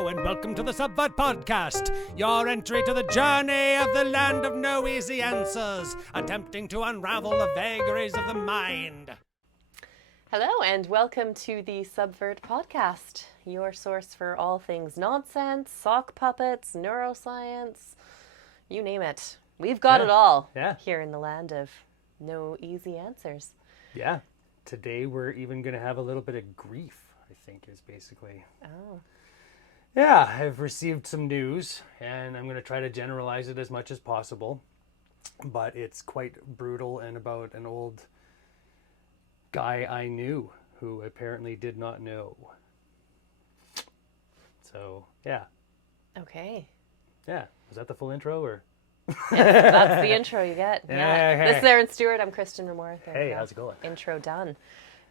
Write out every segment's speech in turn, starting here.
Hello and welcome to the Subvert Podcast, your entry to the journey of the land of no easy answers, attempting to unravel the vagaries of the mind. Hello and welcome to the Subvert Podcast, your source for all things nonsense, sock puppets, neuroscience, you name it. We've got it all here in the land of no easy answers. Yeah. Today we're even going to have a little bit of grief, I think, is basically. Oh. Yeah, I've received some news, and I'm going to try to generalize it as much as possible. But it's quite brutal and about an old guy I knew who apparently did not know. So, yeah. Okay. Yeah. Was that the full intro, or? That's the intro you get. Yeah. Okay. This is Erin Stewart. I'm Kristen Remore. Hey, how's it going? Intro done.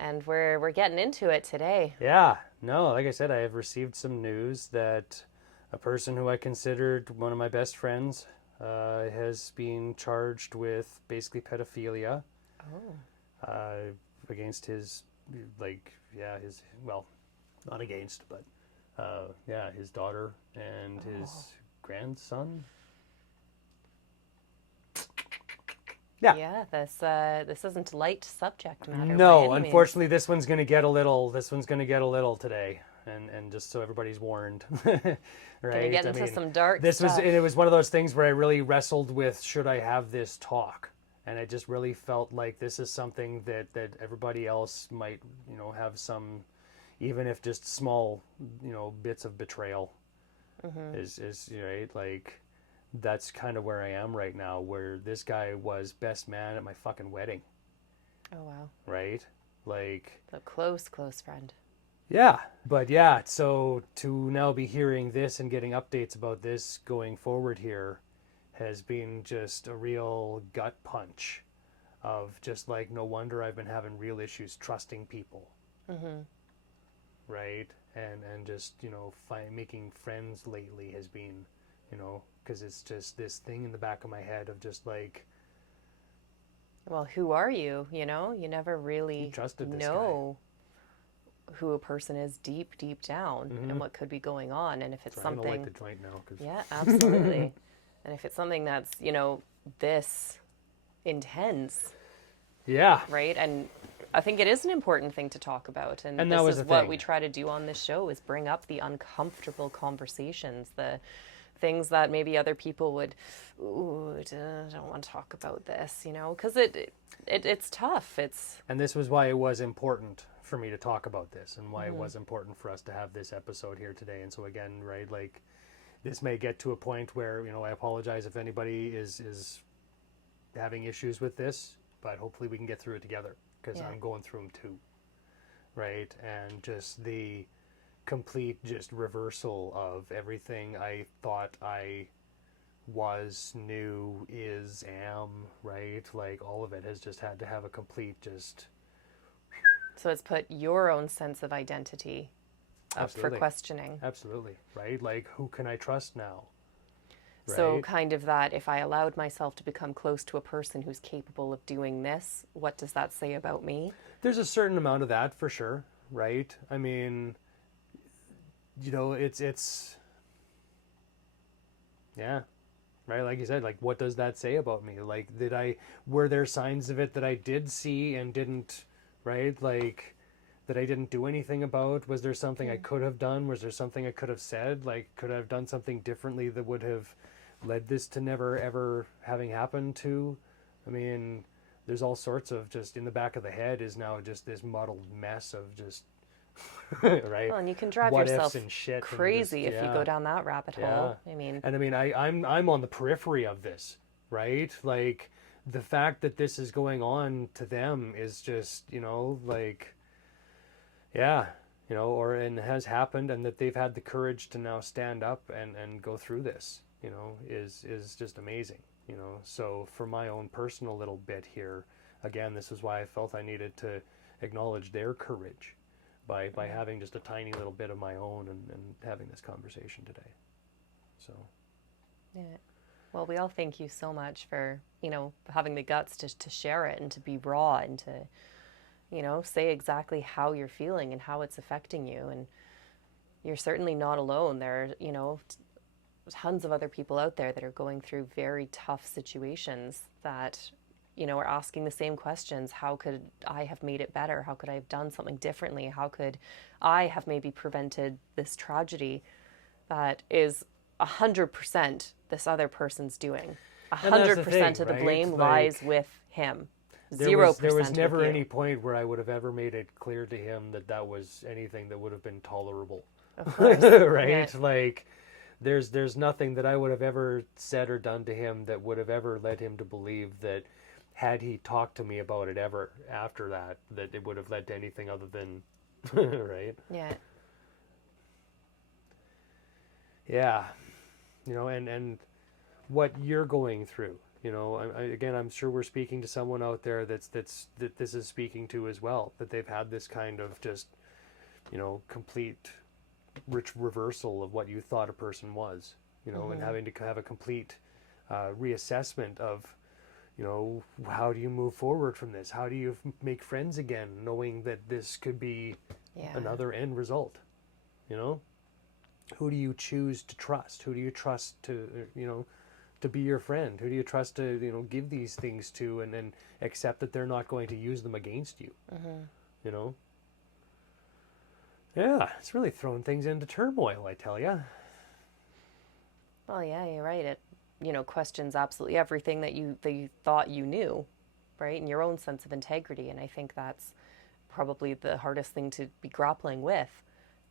And we're getting into it today. Yeah. No, like I said, I have received some news that a person who I considered one of my best friends has been charged with basically pedophilia. Oh. Against his, not against, but his daughter and his grandson. Yeah, this isn't light subject matter. No, unfortunately, this one's going to get a little today, and just so everybody's warned, right? Gonna get into some dark stuff. It was one of those things where I really wrestled with, should I have this talk? And I just really felt like this is something that everybody else might, have some, even if just small, bits of betrayal. Is right, like. That's kind of where I am right now, where this guy was best man at my fucking wedding. Oh, wow. Right? Like... A close friend. Yeah. But yeah, so to now be hearing this and getting updates about this going forward here has been just a real gut punch of just like, no wonder I've been having real issues trusting people. Mm-hmm. Right? And just, making friends lately has been, because it's just this thing in the back of my head of just like, well, who are you? You never really know who a person is deep down and what could be going on. And if it's something, I don't like the joint now. Yeah, absolutely. And if it's something that's, this intense. Yeah. Right. And I think it is an important thing to talk about. And this is what we try to do on this show, is bring up the uncomfortable conversations, the things that maybe other people would, I don't want to talk about this, because it's tough. And this was why it was important for me to talk about this, and why it was important for us to have this episode here today. And so again, right, like this may get to a point where, I apologize if anybody is having issues with this, but hopefully we can get through it together, because I'm going through them too. Right. And just the complete just reversal of everything I thought I was, knew, am, right? Like all of it has just had to have a complete just... So it's put your own sense of identity up for questioning. Absolutely, right? Like, who can I trust now? Right? So kind of that, if I allowed myself to become close to a person who's capable of doing this, what does that say about me? There's a certain amount of that for sure, right? I mean... it's yeah, right. Like you said, like, what does that say about me? Like, were there signs of it that I did see and didn't, right? Like, that I didn't do anything about? Was there something I could have done? Was there something I could have said? Like, could I have done something differently that would have led this to never, ever having happened to? I mean, there's all sorts of, just in the back of the head is now just this muddled mess of just, right? Well, and you can drive yourself crazy if you go down that rabbit hole. I'm on the periphery of this, right? Like, the fact that this is going on to them is just, and has happened, and that they've had the courage to now stand up and go through this, is just amazing, So for my own personal little bit here, again, this is why I felt I needed to acknowledge their courage by having just a tiny little bit of my own and having this conversation today. So. Yeah. Well, we all thank you so much for, having the guts to share it and to be raw and to, say exactly how you're feeling and how it's affecting you. And you're certainly not alone. There are, you know, tons of other people out there that are going through very tough situations that, you know, are asking the same questions. How could I have made it better? How could I have done something differently? How could I have maybe prevented this tragedy that is 100% this other person's doing? 100% of the blame lies with him. 0%. There was never any point where I would have ever made it clear to him that that was anything that would have been tolerable. Of course. Right? Yeah. Like, there's nothing that I would have ever said or done to him that would have ever led him to believe that, had he talked to me about it ever after that, that it would have led to anything other than, right? Yeah. Yeah. You know, and what you're going through, you know, again, I'm sure we're speaking to someone out there that this is speaking to as well, that they've had this kind of just, you know, complete reversal of what you thought a person was, you know, and having to have a complete reassessment of, you know, how do you move forward from this? How do you make friends again, knowing that this could be another end result, you know? Who do you choose to trust? Who do you trust to, you know, to be your friend? Who do you trust to, you know, give these things to, and then accept that they're not going to use them against you, you know? Yeah, it's really thrown things into turmoil, I tell you. Well, yeah, you're right. It, you know, questions absolutely everything that you thought you knew, right? And your own sense of integrity. And I think that's probably the hardest thing to be grappling with,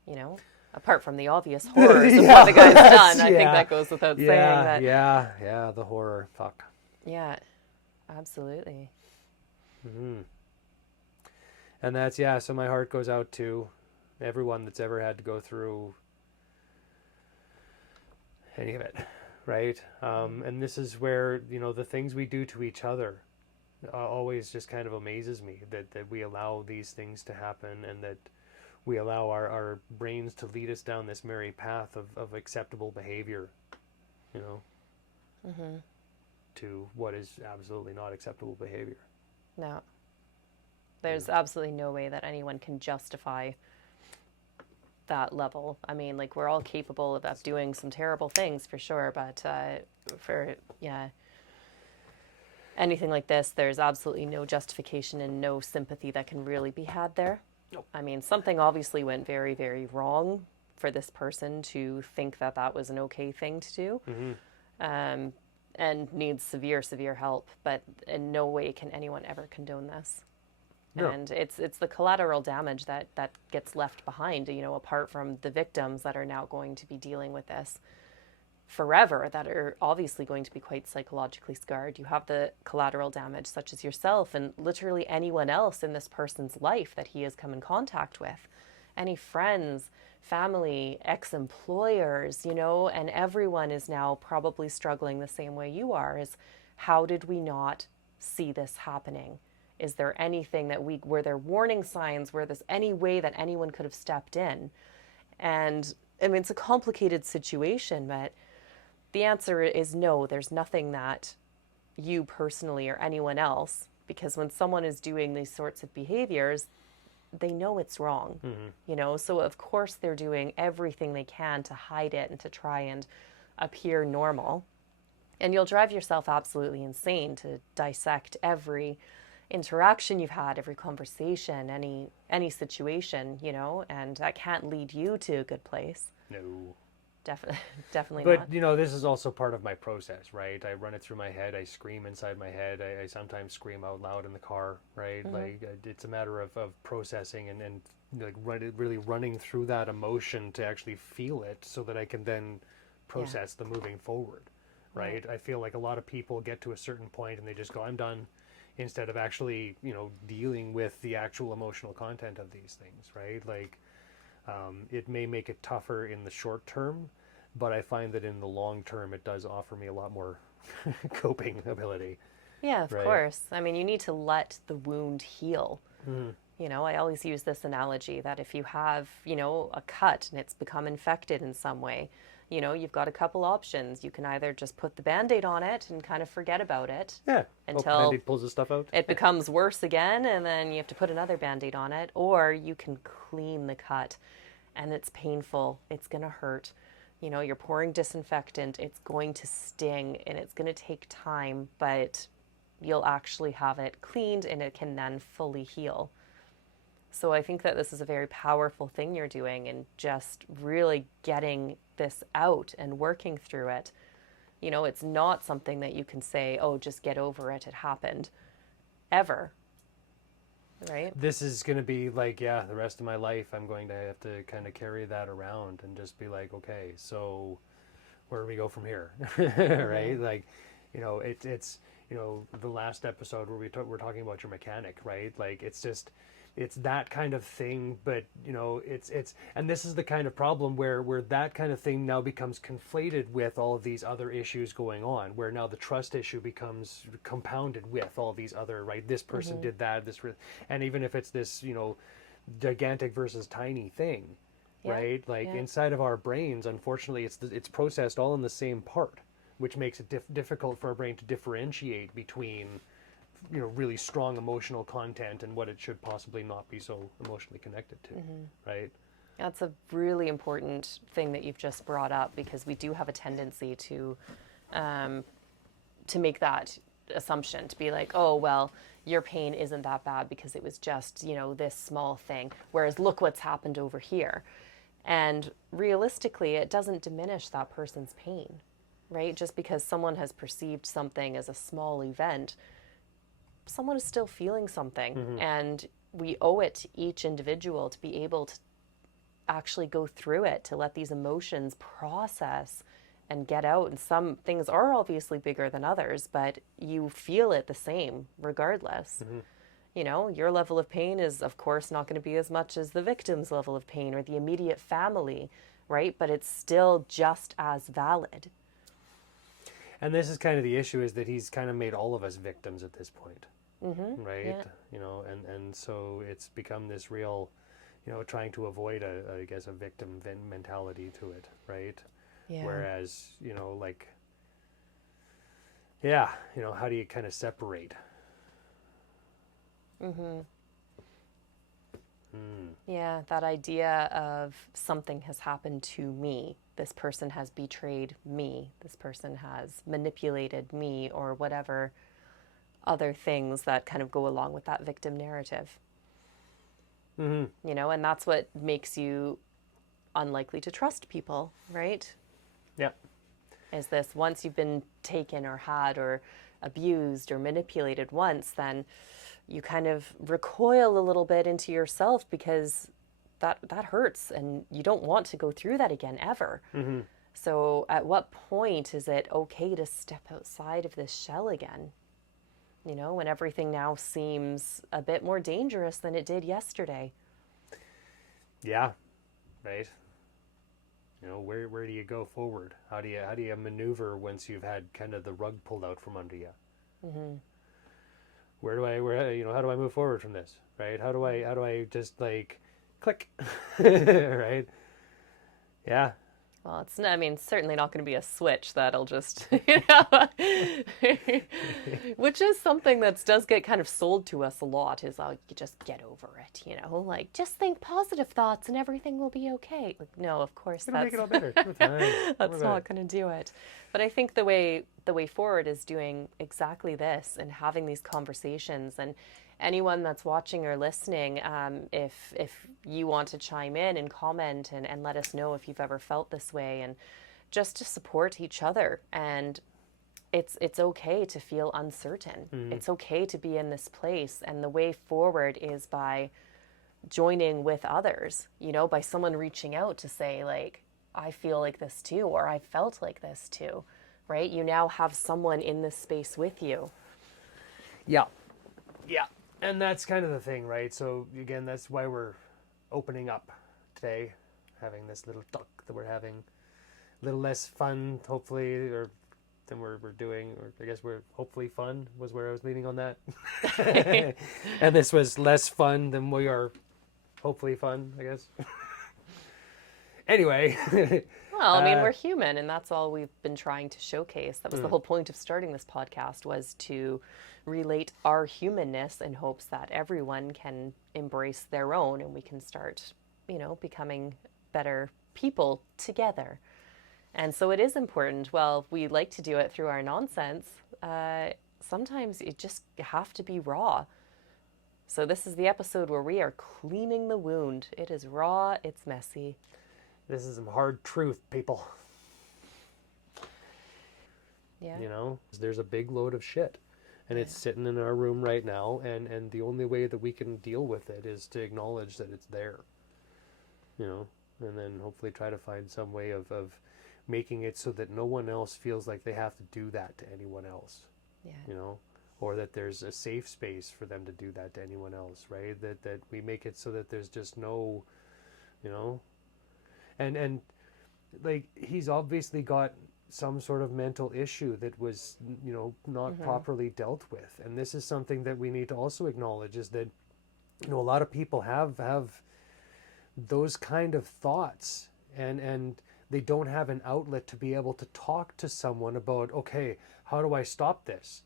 you know, apart from the obvious horrors of what the guy's done. I think that goes without saying that. Yeah, the horror. Fuck. Yeah, absolutely. And that's, so my heart goes out to everyone that's ever had to go through any of it, right? And this is where, you know, the things we do to each other always just kind of amazes me, that we allow these things to happen, and that we allow our brains to lead us down this merry path of acceptable behavior, you know, to what is absolutely not acceptable behavior. No. There's absolutely no way that anyone can justify that level. I mean, like, we're all capable of doing some terrible things for sure, but for anything like this, there's absolutely no justification and no sympathy that can really be had there. Nope. I mean, something obviously went very, very wrong for this person to think that that was an okay thing to do, and needs severe, severe help, but in no way can anyone ever condone this. No. And it's the collateral damage that gets left behind, you know, apart from the victims that are now going to be dealing with this forever, that are obviously going to be quite psychologically scarred. You have the collateral damage, such as yourself and literally anyone else in this person's life that he has come in contact with. Any friends, family, ex-employers, you know, and everyone is now probably struggling the same way you are, is how did we not see this happening? Is there anything that were there warning signs? Were there any way that anyone could have stepped in? And I mean, it's a complicated situation, but the answer is no, there's nothing that you personally or anyone else, because when someone is doing these sorts of behaviors, they know it's wrong, you know? So of course they're doing everything they can to hide it and to try and appear normal. And you'll drive yourself absolutely insane to dissect every interaction you've had, every conversation, any situation, you know, and that can't lead you to a good place. No. Definitely but, not. You know, this is also part of my process, right? I run it through my head. I scream inside my head. I sometimes scream out loud in the car, right? Like, it's a matter of processing and like really running through that emotion to actually feel it, so that I can then process the moving forward, right? I feel like a lot of people get to a certain point and they just go, I'm done, instead of actually, you know, dealing with the actual emotional content of these things, right? Like, it may make it tougher in the short term, but I find that in the long term, it does offer me a lot more coping ability. Yeah, of course. I mean, you need to let the wound heal. You know, I always use this analogy that if you have, you know, a cut and it's become infected in some way, you know, you've got a couple options. You can either just put the Band-Aid on it and kind of forget about it. Yeah. Until Band-Aid pulls the stuff out. It becomes worse again, and then you have to put another Band-Aid on it. Or you can clean the cut and it's painful. It's going to hurt. You know, you're pouring disinfectant. It's going to sting and it's going to take time, but you'll actually have it cleaned and it can then fully heal. So I think that this is a very powerful thing you're doing, and just really getting this out and working through it. You know, it's not something that you can say, oh, just get over it. It happened. Ever. Right? This is going to be like, the rest of my life, I'm going to have to kind of carry that around and just be like, okay, so where do we go from here? Right? Like, you know, it's, you know, the last episode where we're talking about your mechanic, right? Like, it's just, it's that kind of thing, but you know, it's, and this is the kind of problem where that kind of thing now becomes conflated with all of these other issues going on, where now the trust issue becomes compounded with all these other, right? This person did that, and even if it's this, you know, gigantic versus tiny thing, right? Like inside of our brains, unfortunately, it's processed all in the same part, which makes it difficult for our brain to differentiate between, you know, really strong emotional content and what it should possibly not be so emotionally connected to, right? That's a really important thing that you've just brought up, because we do have a tendency to make that assumption, to be like, oh, well, your pain isn't that bad because it was just, you know, this small thing, whereas look what's happened over here. And realistically, it doesn't diminish that person's pain, right? Just because someone has perceived something as a small event, someone is still feeling something, and we owe it to each individual to be able to actually go through it, to let these emotions process and get out. And some things are obviously bigger than others, but you feel it the same regardless. You know, your level of pain is, of course, not going to be as much as the victim's level of pain or the immediate family, right? But it's still just as valid. And this is kind of the issue, is that he's kind of made all of us victims at this point. Right? Yeah. You know, and so it's become this real, you know, trying to avoid I guess a victim mentality to it, right? Yeah. Whereas, you know, like, you know, how do you kind of separate? Yeah, that idea of something has happened to me. This person has betrayed me. This person has manipulated me, or whatever other things that kind of go along with that victim narrative. You know, and that's what makes you unlikely to trust people, right? Yeah. Is this, once you've been taken or had or abused or manipulated once, then you kind of recoil a little bit into yourself, because that hurts and you don't want to go through that again ever. So at what point is it okay to step outside of this shell again? You know, when everything now seems a bit more dangerous than it did yesterday. Yeah, right. You know, where do you go forward? How do you maneuver once you've had kind of the rug pulled out from under you? You know, how do I move forward from this? Right? How do I just like click? Right? Yeah. Well, it's not, I mean, certainly not going to be a switch that'll just, you know, which is something that does get kind of sold to us a lot, is like, you just get over it, you know, like, just think positive thoughts and everything will be okay. Like, no, of course, it'll make it all better. That's not going to do it. But I think the way forward is doing exactly this and having these conversations. And anyone that's watching or listening, if you want to chime in and comment and let us know if you've ever felt this way, and just to support each other. And it's okay to feel uncertain. It's okay to be in this place. And the way forward is by joining with others, you know, by someone reaching out to say, like, I feel like this too, or I felt like this too, right? You now have someone in this space with you. Yeah. And that's kind of the thing, right? So again, that's why we're opening up today, having this little talk that we're having, a little less fun, hopefully, or than we're doing, or I guess we're hopefully fun was where I was leaning on that. And this was less fun than we are hopefully fun, I guess. Anyway. Well, I mean, we're human, and that's all we've been trying to showcase. That was the whole point of starting this podcast, was to relate our humanness in hopes that everyone can embrace their own, and we can start, you know, becoming better people together. And so it is important. Well, we like to do it through our nonsense. Sometimes you just have to be raw. So this is the episode where we are cleaning the wound. It is raw, it's messy. This is some hard truth, people. Yeah. You know, there's a big load of shit. And it's sitting in our room right now, and the only way that we can deal with it is to acknowledge that it's there. You know, and then hopefully try to find some way of making it so that no one else feels like they have to do that to anyone else. Yeah. You know, or that there's a safe space for them to do that to anyone else, right? That we make it so that there's just no, you know, and like, he's obviously got some sort of mental issue that was, you know, not properly dealt with. And this is something that we need to also acknowledge, is that, you know, a lot of people have those kind of thoughts, and they don't have an outlet to be able to talk to someone about, okay, how do I stop this?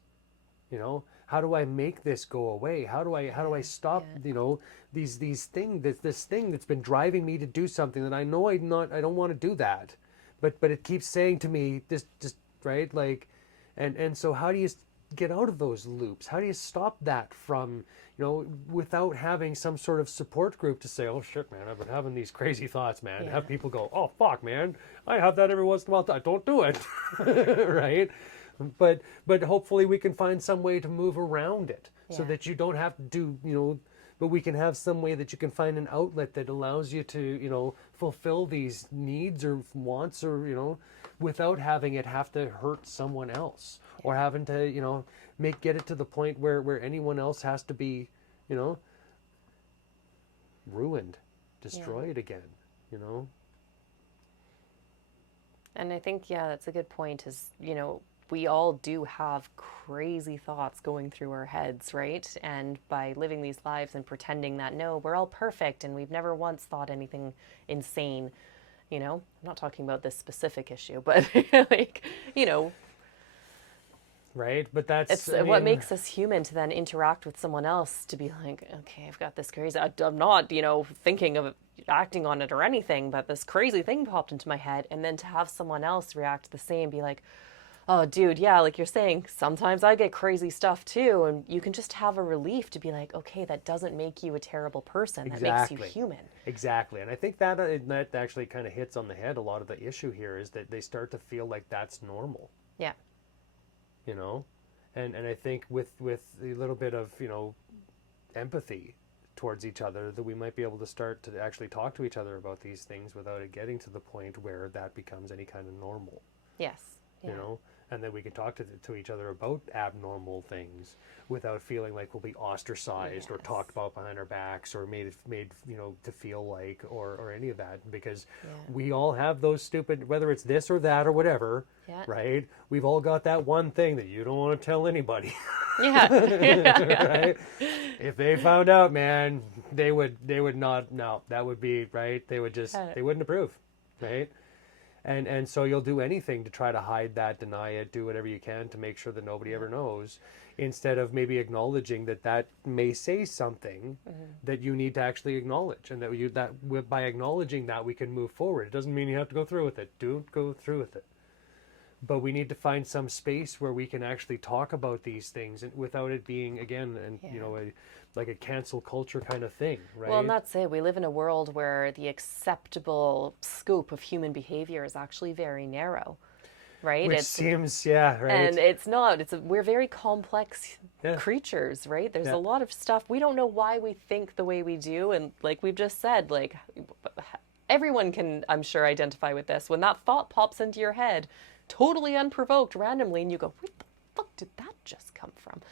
You know, how do I make this go away? How do I stop, you know, this thing that's been driving me to do something that I know I don't want to do that. But it keeps saying to me, this just, right? Like, and so how do you get out of those loops? How do you stop that from, you know, without having some sort of support group to say, oh shit, man, I've been having these crazy thoughts, man. Have people go, oh fuck, man, I have that every once in a while. Don't do it, right? But hopefully we can find some way to move around it so that you don't have to do, you know, but we can have some way that you can find an outlet that allows you to, you know, fulfill these needs or wants, or, you know, without having it have to hurt someone else, or having to, you know, get it to the point where anyone else has to be, you know, ruined, destroyed again, you know. And I think, that's a good point, is, you know, we all do have crazy thoughts going through our heads, right? And by living these lives and pretending that, no, we're all perfect and we've never once thought anything insane, you know? I'm not talking about this specific issue, but like, you know. Right, but that's... It's what makes us human, to then interact with someone else, to be like, okay, I've got this crazy... I'm not, you know, thinking of acting on it or anything, but this crazy thing popped into my head, and then to have someone else react the same, be like, oh, dude, yeah, like you're saying, sometimes I get crazy stuff too. And you can just have a relief to be like, okay, that doesn't make you a terrible person. That makes you human. Exactly. And I think that actually kind of hits on the head a lot of the issue here, is that they start to feel like that's normal. Yeah. You know? And I think with a little bit of, you know, empathy towards each other, that we might be able to start to actually talk to each other about these things without it getting to the point where that becomes any kind of normal. Yes. You know, and then we can talk to each other about abnormal things without feeling like we'll be ostracized or talked about behind our backs, or made you know, to feel like, or any of that, because we all have those stupid, whether it's this or that or whatever, right? We've all got that one thing that you don't want to tell anybody. Right? If they found out, man, they would not, no, that would be, right? They would just, they wouldn't approve, right? And so you'll do anything to try to hide that, deny it, do whatever you can to make sure that nobody ever knows, instead of maybe acknowledging that may say something that you need to actually acknowledge, and that by acknowledging that, we can move forward. It doesn't mean you have to go through with it. Don't go through with it. But we need to find some space where we can actually talk about these things, and without it being, again, you know, like a cancel culture kind of thing, right? Well, and that's it. We live in a world where the acceptable scope of human behavior is actually very narrow, right? Which seems, right. And it's not. We're very complex creatures, right? There's a lot of stuff. We don't know why we think the way we do. And like we've just said, like, everyone can, I'm sure, identify with this. When that thought pops into your head, totally unprovoked, randomly, and you go, where the fuck did that just come from?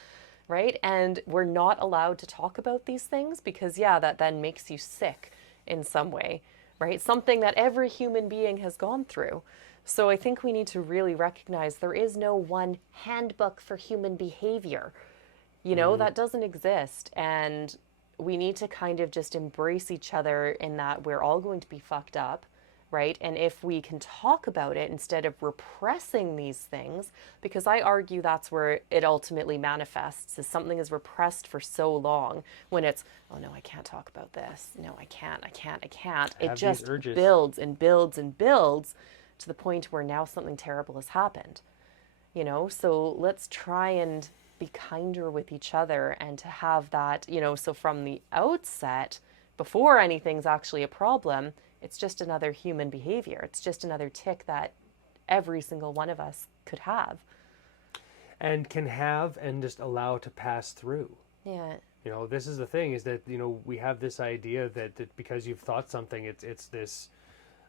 Right? And we're not allowed to talk about these things because, that then makes you sick in some way, right? Something that every human being has gone through. So I think we need to really recognize there is no one handbook for human behavior. You know, that doesn't exist. And we need to kind of just embrace each other in that we're all going to be fucked up, right? And if we can talk about it instead of repressing these things, because I argue that's where it ultimately manifests, is something is repressed for so long when it's, oh no, I can't talk about this. No, I can't. It just builds and builds and builds to the point where now something terrible has happened, you know? So let's try and be kinder with each other and to have that, you know, so from the outset, before anything's actually a problem, it's just another human behavior. It's just another tick that every single one of us could have. And can have and just allow to pass through. Yeah. You know, this is the thing, is that, you know, we have this idea that because you've thought something, it's this,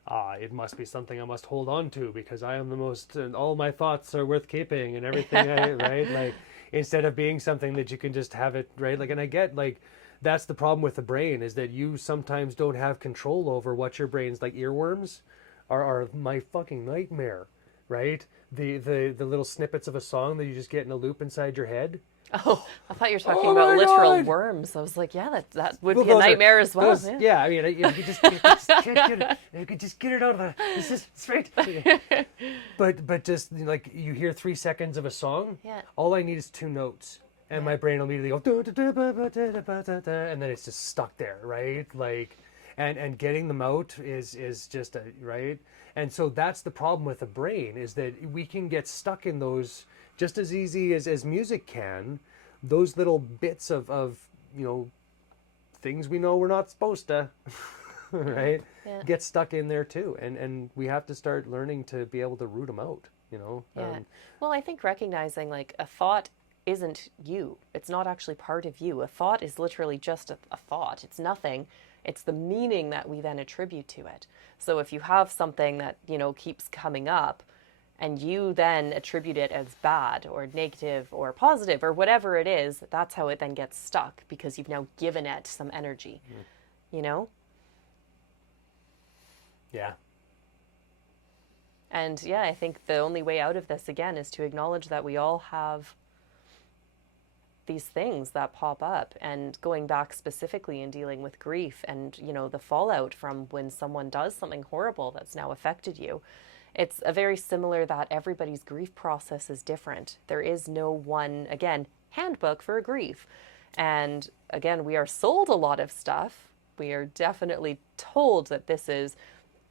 it must be something I must hold on to because I am the most, and all my thoughts are worth keeping and everything, right? Like, instead of being something that you can just have it, right? Like, and I get, like, that's the problem with the brain, is that you sometimes don't have control over what your brain's, like, earworms are my fucking nightmare, right? The little snippets of a song that you just get in a loop inside your head. Oh, I thought you were talking about literal worms. I was like, yeah, that would be a nightmare as well. Yeah, I mean, you could just get it out of the. This is straight. But just, you know, like, you hear 3 seconds of a song. Yeah. All I need is 2 notes, and my brain will immediately go, and then it's just stuck there, right? Like, and getting them out is just right. And so that's the problem with the brain, is that we can get stuck in those just as easy as music can, those little bits of you know, things we know we're not supposed to, right? Yeah. Get stuck in there too. And we have to start learning to be able to root them out, you know? Yeah. Well, I think recognizing, like, a thought isn't you. It's not actually part of you. A thought is literally just a thought. It's nothing. It's the meaning that we then attribute to it. So if you have something that, you know, keeps coming up, and you then attribute it as bad or negative or positive or whatever it is, that's how it then gets stuck, because you've now given it some energy, you know? Yeah. And yeah, I think the only way out of this, again, is to acknowledge that we all have these things that pop up, and going back specifically in dealing with grief and, you know, the fallout from when someone does something horrible that's now affected you. It's a very similar that everybody's grief process is different. There is no one, again, handbook for grief. And again, we are sold a lot of stuff. We are definitely told that this is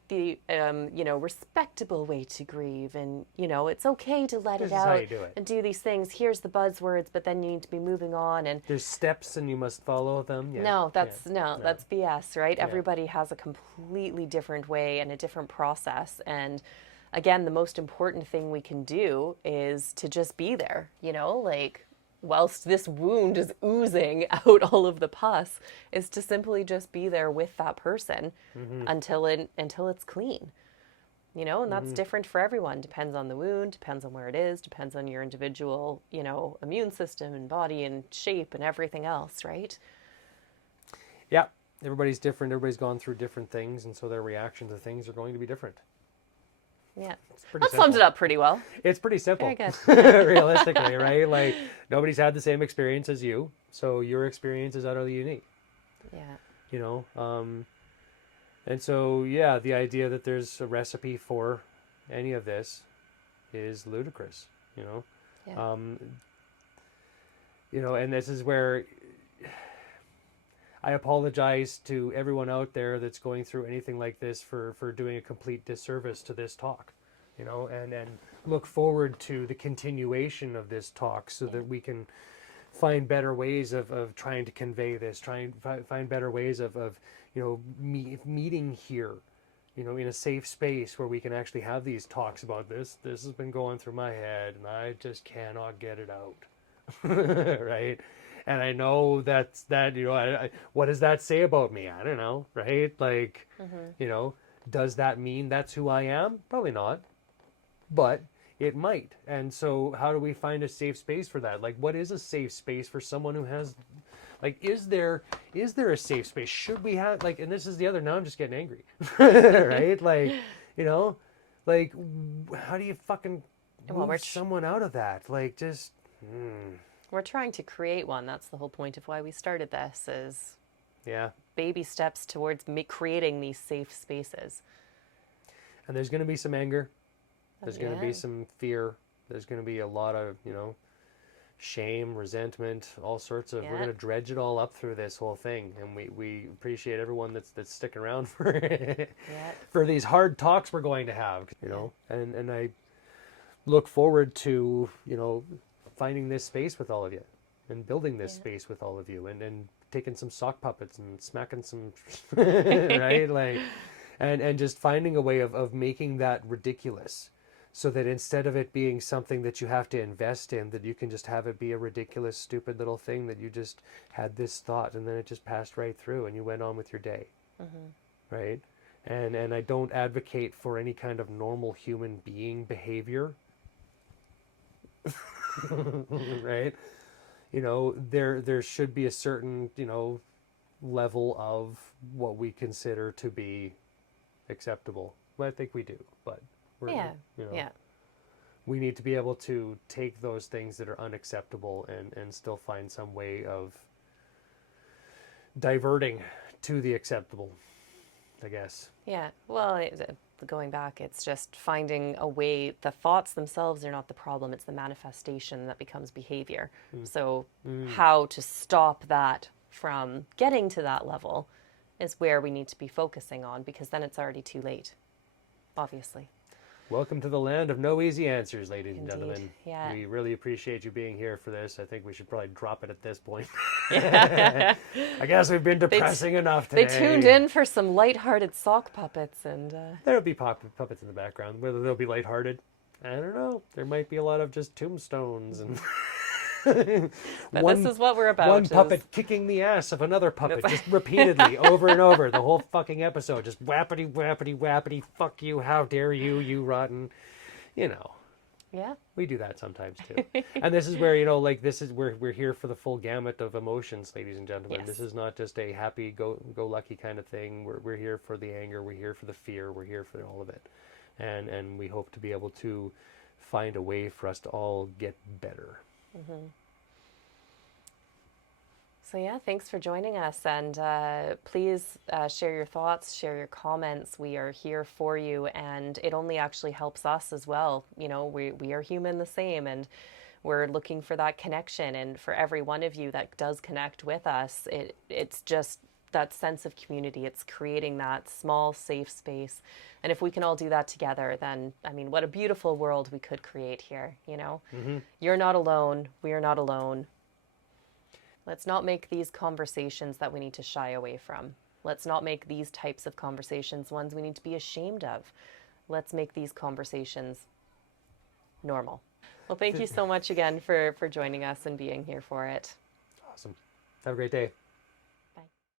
the, you know, respectable way to grieve. And, you know, it's okay to let it out and do these things. Here's the buzzwords, but then you need to be moving on. And there's steps and you must follow them. Yeah. No, that's BS, right? Yeah. Everybody has a completely different way and a different process. And again, the most important thing we can do is to just be there, you know, like, whilst this wound is oozing out all of the pus, is to simply just be there with that person until it's clean, you know, and that's different for everyone. Depends on the wound, depends on where it is, depends on your individual, you know, immune system and body and shape and everything else, right? Yeah, everybody's different. Everybody's gone through different things, and so their reaction to things are going to be different. Yeah, that sums it up pretty well. It's pretty simple. Very good. Realistically, right? Like, nobody's had the same experience as you, so your experience is utterly unique. Yeah. You know, and so, yeah, the idea that there's a recipe for any of this is ludicrous, you know? Yeah. You know, and this is where I apologize to everyone out there that's going through anything like this for doing a complete disservice to this talk, you know, and look forward to the continuation of this talk so that we can find better ways of trying to convey this, find better ways of you know, meeting here, you know, in a safe space where we can actually have these talks about this. This has been going through my head and I just cannot get it out. Right? And I know that, you know, what does that say about me? I don't know, right? Like, you know, does that mean that's who I am? Probably not, but it might. And so how do we find a safe space for that? Like, what is a safe space for someone who has, like, is there a safe space? Should we have, like, and this is the other, now I'm just getting angry, right? Like, you know, like, how do you fucking move someone out of that? Like, just, We're trying to create one. That's the whole point of why we started this, is yeah, baby steps towards creating these safe spaces. And there's going to be some anger. There's going to be some fear. There's going to be a lot of, shame, resentment, all sorts of, we're going to dredge it all up through this whole thing. And we appreciate everyone that's sticking around for for these hard talks we're going to have, and I look forward to, finding this space with all of you and building this space with all of you and taking some sock puppets and smacking some, right? Like, and just finding a way of making that ridiculous. So that instead of it being something that you have to invest in, that you can just have it be a ridiculous, stupid little thing that you just had this thought and then it just passed right through and you went on with your day, right? And I don't advocate for any kind of normal human being behavior, right? There should be a certain, level of what we consider to be acceptable. Well, I think we do, but we need to be able to take those things that are unacceptable and still find some way of diverting to the acceptable, I guess. Yeah. Well, going back, it's just finding a way. The thoughts themselves are not the problem. It's the manifestation that becomes behavior. So how to stop that from getting to that level is where we need to be focusing on, because then it's already too late, obviously. Welcome to the land of no easy answers, ladies and gentlemen. Yeah. We really appreciate you being here for this. I think we should probably drop it at this point. I guess we've been depressing enough today. They tuned in for some lighthearted sock puppets. And there'll be puppets in the background. Whether they'll be lighthearted, I don't know. There might be a lot of just tombstones and... this is what we're about. One puppet kicking the ass of another puppet, just repeatedly, over and over, the whole fucking episode. Just whappity, whappity, whappity, fuck you, how dare you, you rotten. Yeah. We do that sometimes too. And this is where, we're here for the full gamut of emotions, ladies and gentlemen. Yes. This is not just a happy, go lucky kind of thing. We're here for the anger, we're here for the fear, we're here for all of it. And we hope to be able to find a way for us to all get better. So thanks for joining us, and please share your thoughts, share your comments. We are here for you, and it only actually helps us as well. We are human the same, and we're looking for that connection. And for every one of you that does connect with us, it's just that sense of community. It's creating that small, safe space. And if we can all do that together, then, what a beautiful world we could create here, You're not alone. We are not alone. Let's not make these conversations that we need to shy away from. Let's not make these types of conversations ones we need to be ashamed of. Let's make these conversations normal. Well, thank you so much again for joining us and being here for it. Awesome. Have a great day.